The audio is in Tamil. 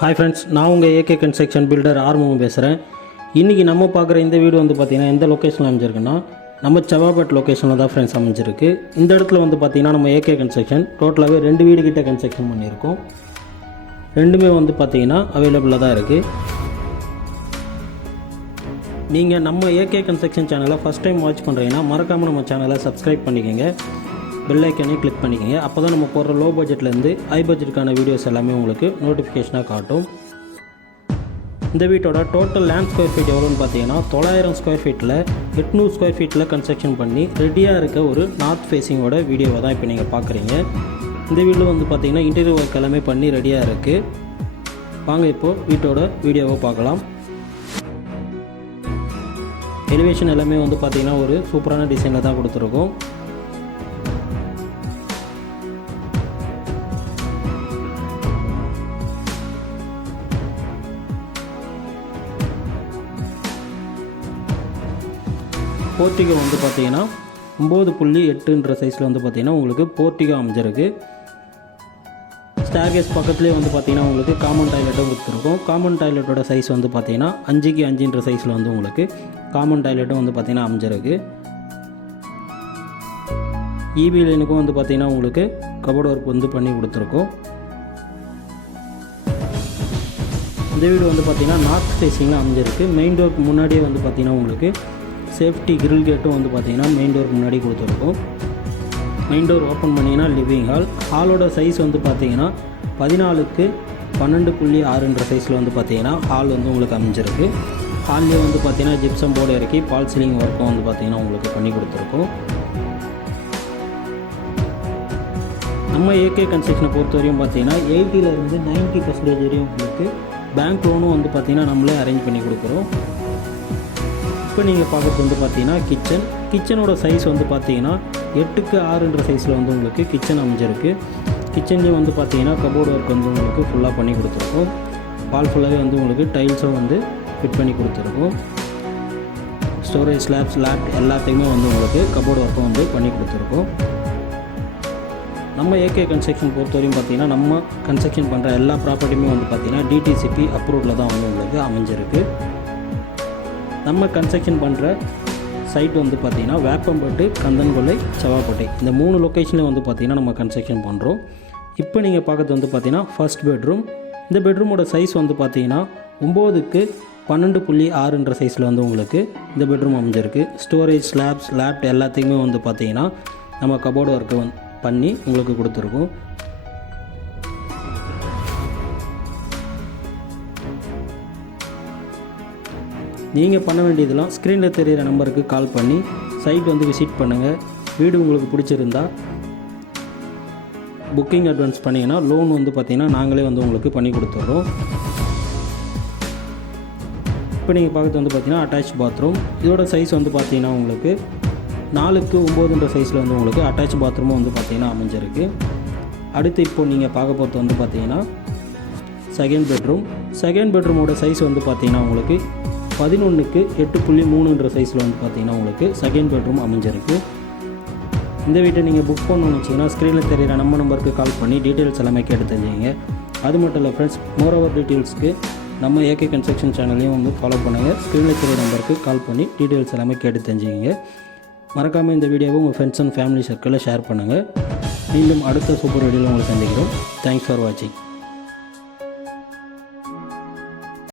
ஹாய் ஃப்ரெண்ட்ஸ், நான் உங்கள் ஏகே கன்ஸ்ட்ரக்ஷன் பில்டர் ஆர்வம் பேசுகிறேன். இன்றைக்கி நம்ம பார்க்குற இந்த வீடு பார்த்திங்கன்னா எந்த லொக்கேஷனில் அமைஞ்சிருக்குன்னா நம்ம செவாபேட் லொக்கேஷனில் தான் ஃப்ரெண்ட்ஸ் அமைஞ்சிருக்கு. இந்த இடத்துல பார்த்திங்கன்னா நம்ம ஏகே கன்ஸ்ட்ரக்ஷன் டோட்டலாகவே 2 வீடு கிட்ட கன்ஸ்ட்ரக்ஷன் பண்ணியிருக்கோம். ரெண்டுமே பார்த்திங்கன்னா அவைலபிளாக தான் இருக்குது. நீங்கள் நம்ம ஏகே கன்ஸ்ட்ரக்ஷன் சேனலை ஃபஸ்ட் டைம் வாட்ச் பண்ணுறீங்கன்னா மறக்காமல் நம்ம சேனலை சப்ஸ்கிரைப் பண்ணிக்கோங்க, பெல் ஐக்கானே கிளிக் பண்ணிக்கோங்க. அப்போ தான் நம்ம போடுற லோ பட்ஜெட்லேருந்து ஹை பட்ஜெட்டுக்கான வீடியோஸ் எல்லாமே உங்களுக்கு நோட்டிஃபிகேஷனாக காட்டும். இந்த வீட்டோட டோட்டல் லேண்ட் ஸ்கொயர் ஃபீட் எவ்வளோன்னு பார்த்தீங்கன்னா 900 ஸ்கொயர் ஃபீட்டில் 800 ஸ்கொயர் ஃபீட்டில் கன்ஸ்ட்ரக்ஷன் பண்ணி ரெடியாக இருக்க ஒரு நார்த் ஃபேஸிங்கோட வீடியோவை தான் இப்போ நீங்கள் பார்க்குறீங்க. இந்த வீட்டில் பார்த்தீங்கன்னா இன்டீரியர் ஒர்க் எல்லாமே பண்ணி ரெடியாக இருக்குது. வாங்க இப்போது வீட்டோட வீடியோவை பார்க்கலாம். எலிவேஷன் எல்லாமே பார்த்தீங்கன்னா ஒரு சூப்பரான டிசைனில் தான் கொடுத்துருக்கோம். போர்ட்டிகோ பார்த்தீங்கன்னா 9.8 சைஸில் பார்த்தீங்கன்னா உங்களுக்கு போர்ட்டிகோ அமைஞ்சிருக்கு. ஸ்டேர்கேஸ் பக்கத்துலேயே பார்த்தீங்கன்னா உங்களுக்கு காமன் டாய்லெட்டும் கொடுத்துருக்கோம். காமன் டாய்லெட்டோட சைஸ் பார்த்தீங்கன்னா 5x5 சைஸில் உங்களுக்கு காமன் டாய்லெட்டும் பார்த்தீங்கன்னா அமைஞ்சிருக்கு. இபி லைனுக்கும் பார்த்தீங்கன்னா உங்களுக்கு கபோர்ட் ஒர்க் பண்ணி கொடுத்துருக்கோம். இந்த வீடு பார்த்தீங்கன்னா நார்த் ஃபேஸிங்கில் அமைஞ்சிருக்கு. மெயின் டோருக்கு முன்னாடியே பார்த்தீங்கன்னா உங்களுக்கு சேஃப்டி கிரில் கேட்டும் பார்த்தீங்கன்னா மெயின் டோருக்கு முன்னாடி கொடுத்துருக்கோம். மெயின் டோர் ஓப்பன் பண்ணிங்கன்னா லிவிங் ஹாலோட சைஸ் பார்த்தீங்கன்னா 14x12.6 சைஸில் பார்த்தீங்கன்னா ஹால் உங்களுக்கு அமைஞ்சிருக்கு. ஹால்லேயே பார்த்தீங்கன்னா ஜிப்சம் போர்டு இறக்கி பால் சீலிங் ஒர்க்கும் பார்த்தீங்கன்னா உங்களுக்கு பண்ணி கொடுத்துருக்கோம். நம்ம ஏகே கன்ஸ்ட்ரக்ஷனை பொறுத்த வரையும் பார்த்தீங்கன்னா 80% 90% வரையும் உங்களுக்கு பேங்க் லோனும் பார்த்தீங்கன்னா நம்மளே அரேஞ்ச் பண்ணி கொடுக்குறோம். இப்போ நீங்கள் பார்க்குறது பார்த்தீங்கன்னா கிச்சனோட சைஸ் பார்த்தீங்கன்னா 8x6 சைஸில் உங்களுக்கு கிச்சன் அமைஞ்சிருக்கு. கிச்சன்லேயும் பார்த்தீங்கன்னா கபோர்டு ஒர்க் உங்களுக்கு ஃபுல்லாக பண்ணி கொடுத்துருக்கோம். வால் ஃபுல்லாகவே உங்களுக்கு டைல்ஸும் ஃபிட் பண்ணி கொடுத்துருக்கோம். ஸ்டோரேஜ் ஸ்லாப்ஸ் லேப் எல்லாத்தையுமே உங்களுக்கு கபோர்டு ஒர்க்கும் பண்ணி கொடுத்துருக்கோம். நம்ம ஏகே கன்ஸ்ட்ரக்ஷன் பொறுத்தவரையும் பார்த்தீங்கன்னா நம்ம கன்ஸ்ட்ரக்ஷன் பண்ணுற எல்லா ப்ராப்பர்ட்டியுமே பார்த்தீங்கன்னா டிடிசிபி அப்ரூவ்டில் தான் உங்களுக்கு அமைஞ்சிருக்கு. நம்ம கன்ஸ்ட்ரக்ஷன் பண்ணுற சைட் பார்த்தீங்கன்னா வேப்பம்பட்டு, கந்தன்கொல்லை, செவாப்பேட்டை இந்த 3 லொக்கேஷனில் பார்த்தீங்கன்னா நம்ம கன்ஸ்ட்ரக்ஷன் பண்ணுறோம். இப்போ நீங்கள் பார்க்குறது பார்த்தீங்கன்னா ஃபர்ஸ்ட் பெட்ரூம். இந்த பெட்ரூமோட சைஸ் பார்த்தீங்கன்னா 9x12.6 சைஸில் உங்களுக்கு இந்த பெட்ரூம் அமைஞ்சிருக்கு. ஸ்டோரேஜ் ஸ்லாப்ஸ் லேப் எல்லாத்தையுமே பார்த்தீங்கன்னா நம்ம கபோர்டு ஒர்க்கு பண்ணி உங்களுக்கு கொடுத்துருக்கோம். நீங்கள் பண்ண வேண்டியதெல்லாம் ஸ்க்ரீனில் தெரிகிற நம்பருக்கு கால் பண்ணி சைட் விசிட் பண்ணுங்கள். வீடு உங்களுக்கு பிடிச்சிருந்தா புக்கிங் அட்வான்ஸ் பண்ணிங்கன்னா லோன் பார்த்தீங்கன்னா நாங்களே உங்களுக்கு பண்ணி கொடுத்துட்றோம். இப்போ நீங்கள் பார்க்குறது பார்த்தீங்கன்னா அட்டாச் பாத்ரூம். இதோட சைஸ் பார்த்தீங்கன்னா உங்களுக்கு 4x9 சைஸில் உங்களுக்கு அட்டாச் பாத்ரூமும் பார்த்தீங்கன்னா அமைஞ்சிருக்கு. அடுத்து இப்போது நீங்கள் பார்க்க போகிறது பார்த்தீங்கன்னா செகண்ட் பெட்ரூம். செகண்ட் பெட்ரூமோட சைஸ் பார்த்தீங்கன்னா உங்களுக்கு 11x8.3 சைஸில் பார்த்தீங்கன்னா உங்களுக்கு செகண்ட் பெட்ரூம் அமைஞ்சிருக்கு. இந்த வீட்டை நீங்கள் புக் பண்ணணும்னு வச்சிங்கன்னா ஸ்க்ரீனில் தெரிகிற நம்ம நம்பருக்கு கால் பண்ணி டீட்டெயில்ஸ் எல்லாமே கேட்டு தெரிஞ்சுங்க. அது மட்டும் இல்லை ஃப்ரெண்ட்ஸ், மோரோவர் டீட்டெயில்ஸ்க்கு நம்ம ஏகே கன்ஸ்ட்ரக்ஷன் சேனலையும் ஃபாலோ பண்ணுங்கள். ஸ்க்ரீனில் தெரிகிற நம்பருக்கு கால் பண்ணி டீட்டெயில்ஸ் எல்லாமே கேட்டு தெரிஞ்சுங்க. மறக்காமல் இந்த வீடியோவை உங்கள் ஃப்ரெண்ட்ஸ் அண்ட் ஃபேமிலி சர்க்கிளில் ஷேர் பண்ணுங்கள். மீண்டும் அடுத்த சூப்பர் வீடியோவில் உங்களை சந்திக்கிறோம். தேங்க்ஸ் ஃபார் வாட்சிங்.